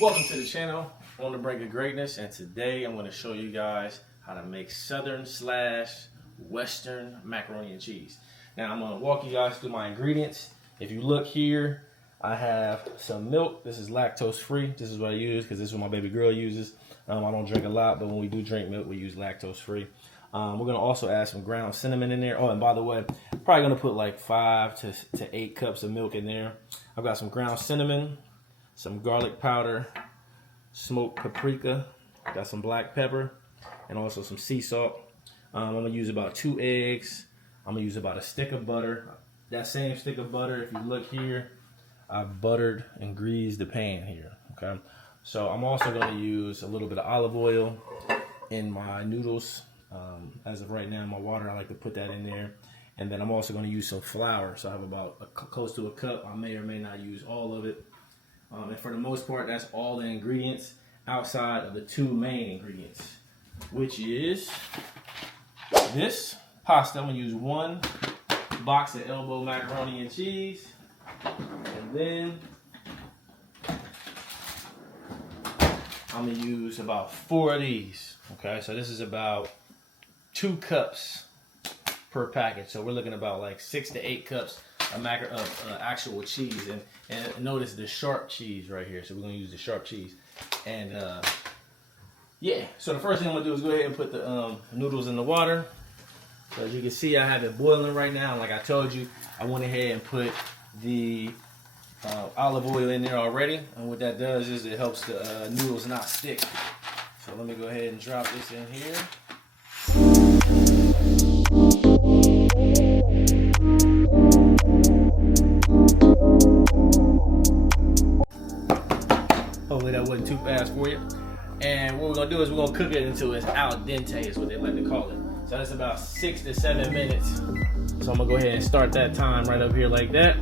Welcome to the channel, on the brink of greatness, and today I'm going to show you guys how to make southern / western macaroni and cheese. Now I'm going to walk you guys through my ingredients. If you look here, I have some milk. This is lactose free. This is what I use because this is what my baby girl uses. I don't drink a lot, but when we do drink milk, we use lactose free. We're going to also add some ground cinnamon in there. Oh, and by the way, I'm probably going to put like 5 to 8 cups of milk in there. I've got some ground cinnamon, some garlic powder, smoked paprika, got some black pepper, and also some sea salt. I'm going to use about 2 eggs. I'm going to use about a stick of butter. That same stick of butter, if you look here, I buttered and greased the pan here, okay? So I'm also going to use a little bit of olive oil in my noodles. As of right now, my water, I like to put that in there. And then I'm also going to use some flour. So I have about close to a cup. I may or may not use all of it. And for the most part, that's all the ingredients outside of the 2 main ingredients, which is this pasta. I'm going to use 1 box of elbow macaroni and cheese. And then I'm going to use about 4 of these. Okay, so this is about 2 cups per package. So we're looking about like 6 to 8 cups of actual cheese, and notice the sharp cheese right here. So we're gonna use the sharp cheese, and yeah. So the first thing I'm gonna do is go ahead and put the noodles in the water. So as you can see, I have it boiling right now. Like I told you, I went ahead and put the olive oil in there already, and what that does is it helps the noodles not stick. So let me go ahead and drop this in here. Hopefully that wasn't too fast for you. And what we're gonna do is we're gonna cook it until it's al dente, is what they like to call it. So that's about 6 to 7 minutes. So I'm gonna go ahead and start that time right up here like that.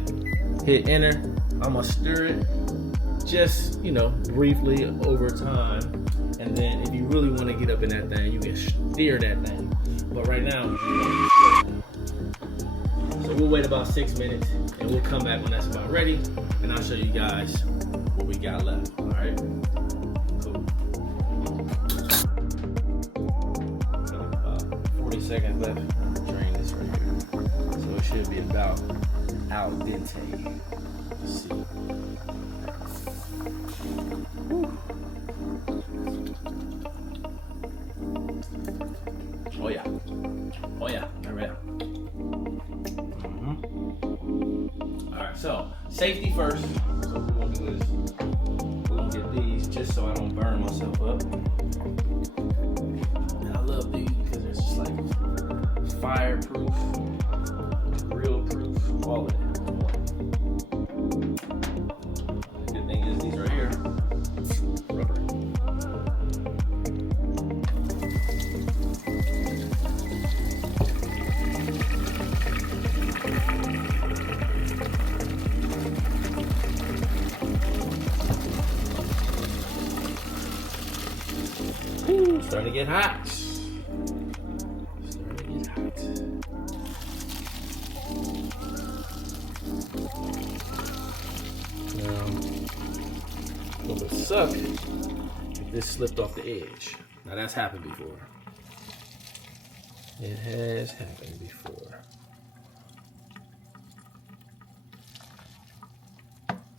Hit enter. I'm gonna stir it just, briefly over time. And then if you really want to get up in that thing, you can stir that thing. But right now, so we'll wait about 6 minutes and we'll come back when that's about ready, and I'll show you guys what we got left. All right, cool. About 40 seconds left. Drain this right here. So it should be about al dente. Let's see. Whew. Oh yeah. Oh yeah. All right. All right. So safety first. So what we're gonna do is we're gonna get these just so I don't burn myself up. And I love these because it's just like fireproof, grill proof, all of it. The good thing is these right here, rubber. Ooh, starting to get hot. Starting to get hot. Now, what would suck if this slipped off the edge. Now that's happened before. It has happened before.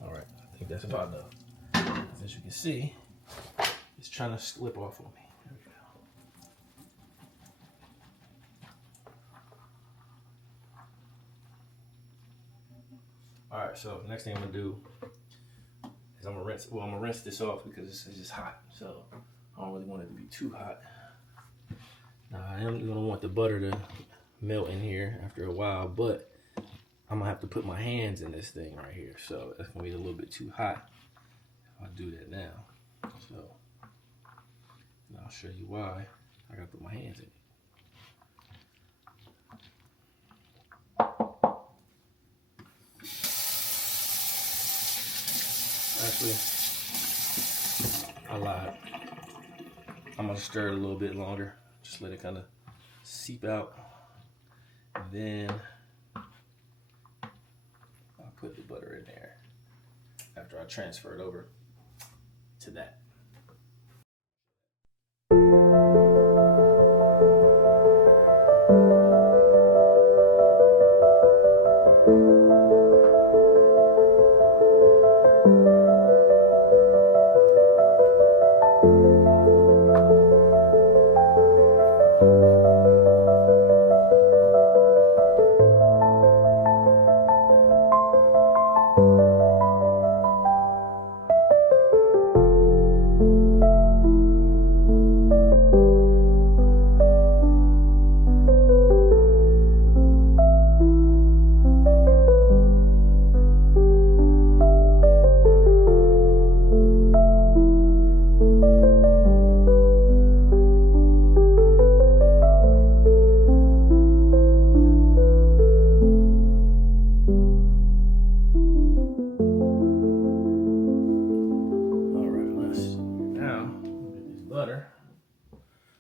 All right, I think that's about enough. As you can see, it's trying to slip off on me. There we go. All right, so next thing I'm gonna do is I'm gonna rinse this off because it's just hot. So I don't really want it to be too hot. Now I am gonna want the butter to melt in here after a while, but I'm gonna have to put my hands in this thing right here. So that's gonna be a little bit too hot if I do that now. So and I'll show you why I gotta put my hands in it. Actually, I lied. I'm gonna stir it a little bit longer. Just let it kind of seep out. And then I'll put the butter in there after I transfer it over to to that.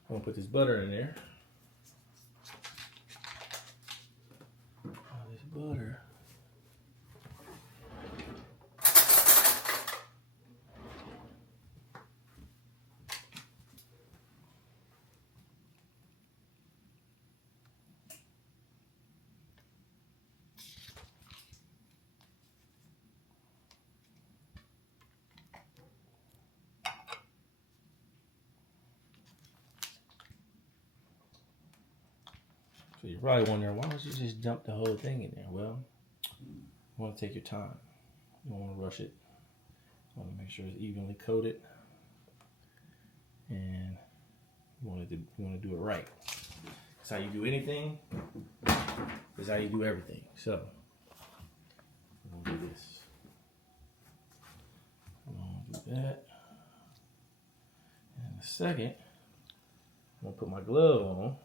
I'm gonna put this butter in there. All this butter. So you're probably wondering, why don't you just dump the whole thing in there? Well, you want to take your time. You don't want to rush it. You want to make sure it's evenly coated, and you want to do it right. That's how you do anything. That's how you do everything. So we're gonna do this. I'm gonna do that. And in a second, I'm gonna put my glove on.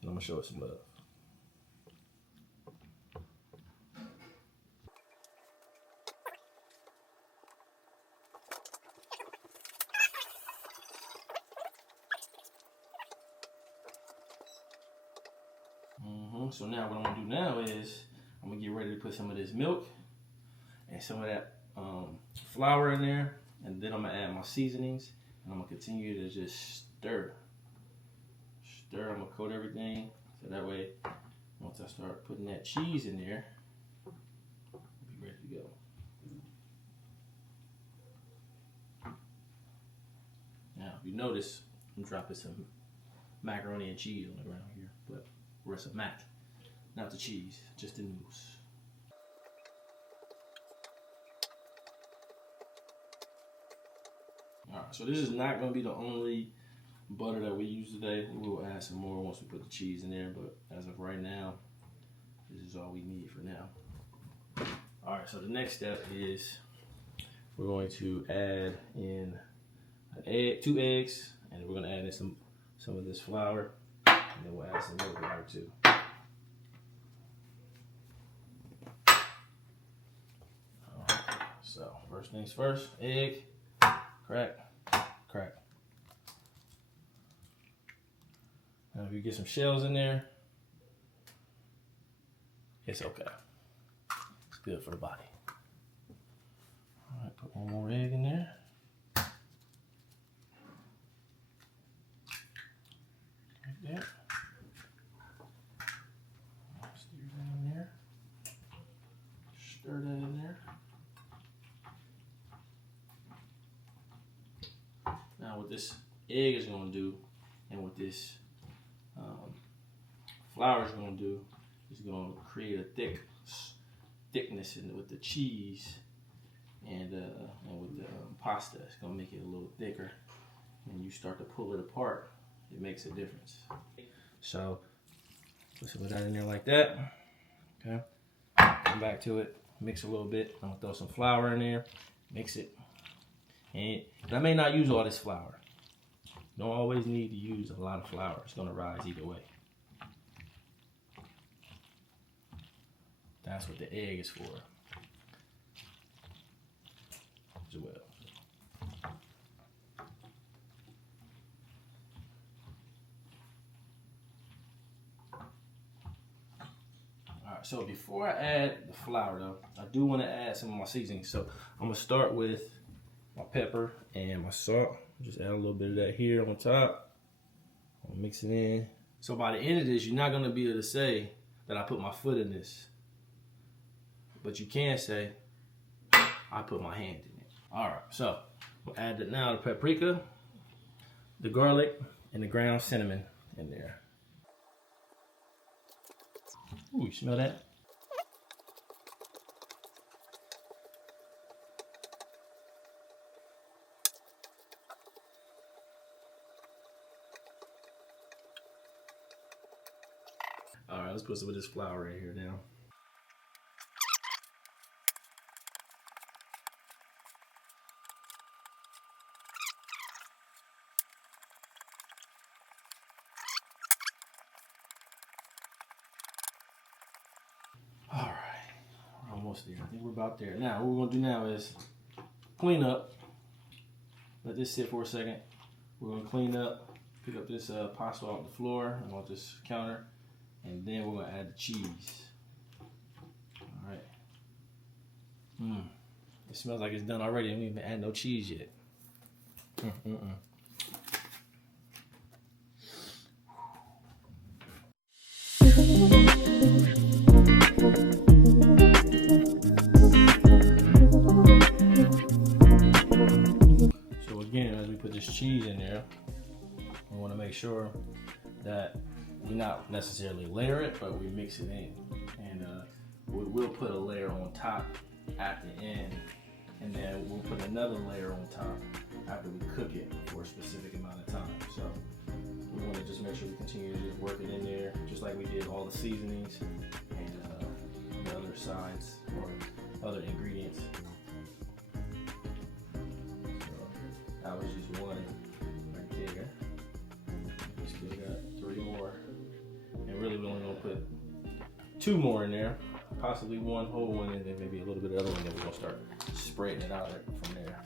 And I'm gonna show it some love. So now what I'm gonna do now is I'm gonna get ready to put some of this milk and some of that flour in there, and then I'm gonna add my seasonings, and I'm gonna continue to just stir. I'm gonna coat everything, so that way, once I start putting that cheese in there, I'll be ready to go. Now, if you notice, I'm dropping some macaroni and cheese on the ground here, but where's the mac? Not the cheese, just the noodles. Alright, so this is not gonna be the only butter that we use today. We will add some more once we put the cheese in there, but as of right now, this is all we need for now. All right, so the next step is we're going to add in an egg, 2 eggs, and we're gonna add in some of this flour, and then we'll add some milk in there too. All right, so first things first, egg, crack, crack. Now if you get some shells in there, it's okay. It's good for the body. All right, put one more egg in there. Like that. Stir that in there. Stir that in there. Now what this egg is going to do, and what this flour is going to do, is going to create a thickness with the cheese and with the pasta. It's going to make it a little thicker. And you start to pull it apart, it makes a difference. So put some of that in there like that. Okay. Come back to it, mix a little bit. I'm gonna throw some flour in there, mix it. And I may not use all this flour. You don't always need to use a lot of flour. It's gonna rise either way. That's what the egg is for as well. Alright, so before I add the flour though, I do want to add some of my seasonings. So I'm gonna start with my pepper and my salt. Just add a little bit of that here on top. I'll mix it in. So by the end of this, you're not gonna be able to say that I put my foot in this. But you can say, I put my hand in it. All right, so we'll add now the paprika, the garlic, and the ground cinnamon in there. Ooh, you smell that? All right, let's put some of this flour right here now. All right, we're almost there. I think we're about there. Now, what we're gonna do now is clean up. Let this sit for a second. We're gonna clean up, pick up this pasta off the floor and off this counter, and then we're gonna add the cheese. All right. It smells like it's done already. I didn't even add no cheese yet. So again, as we put this cheese in there, we want to make sure that we not necessarily layer it, but we mix it in. And we'll put a layer on top at the end, and then we'll put another layer on top after we cook it for a specific amount of time. So we want to just make sure we continue to just work it in there, just like we did all the seasonings and the other sides or other ingredients. So that was just one right there. We still got 3 more, and really we're only gonna put 2 more in there, possibly 1 whole one, and then maybe a little bit of the other one. Then we're gonna start spreading it out from there.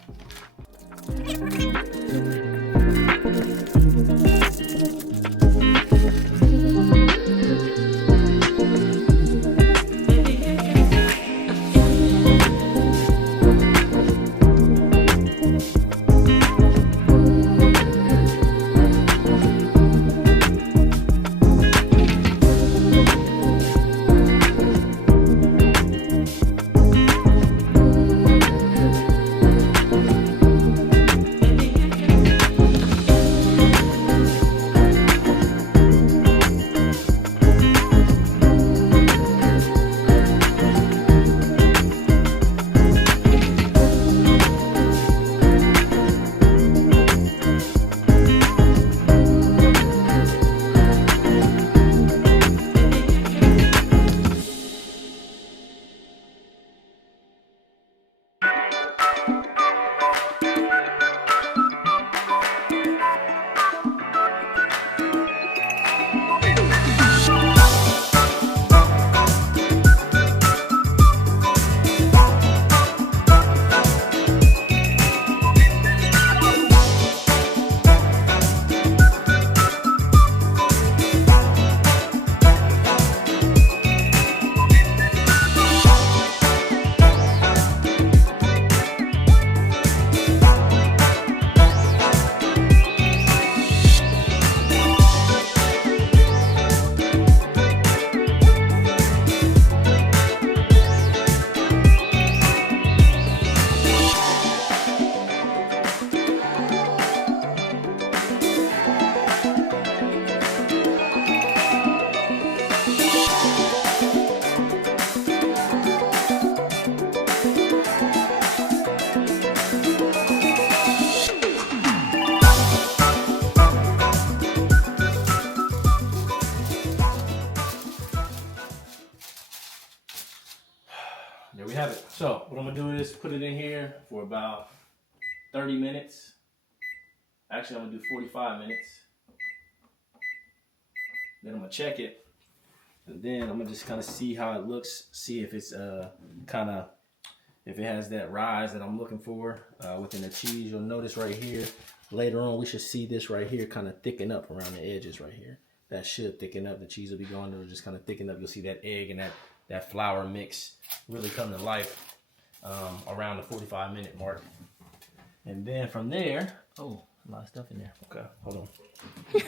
There we have it. So what I'm gonna do is put it in here for about 30 minutes. Actually, I'm gonna do 45 minutes. Then I'm gonna check it, and then I'm gonna just kind of see how it looks, see if it's if it has that rise that I'm looking for within the cheese. You'll notice right here, later on we should see this right here kind of thicken up around the edges right here. That should thicken up. The cheese will be going to just kind of thicken up. You'll see that egg and that flour mix really come to life around the 45-minute mark. And then from there, oh, a lot of stuff in there. Okay, hold on.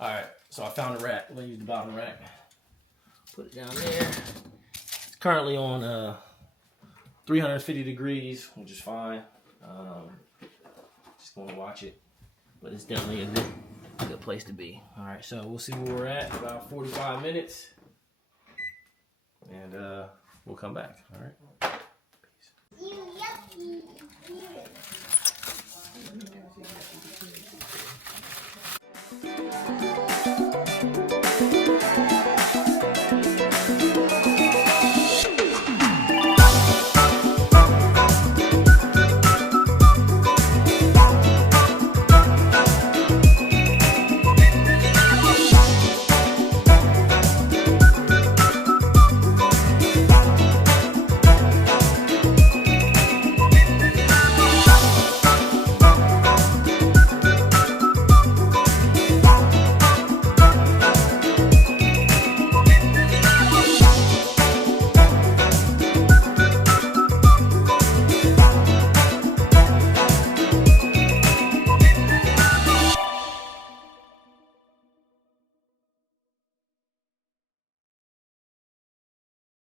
All right, so I found a rack. I'm gonna use the bottom rack. Put it down there. It's currently on 350 degrees, which is fine. Just gonna watch it, but it's definitely a good place to be. All right, so we'll see where we're at, about 45 minutes, and we'll come back. All right.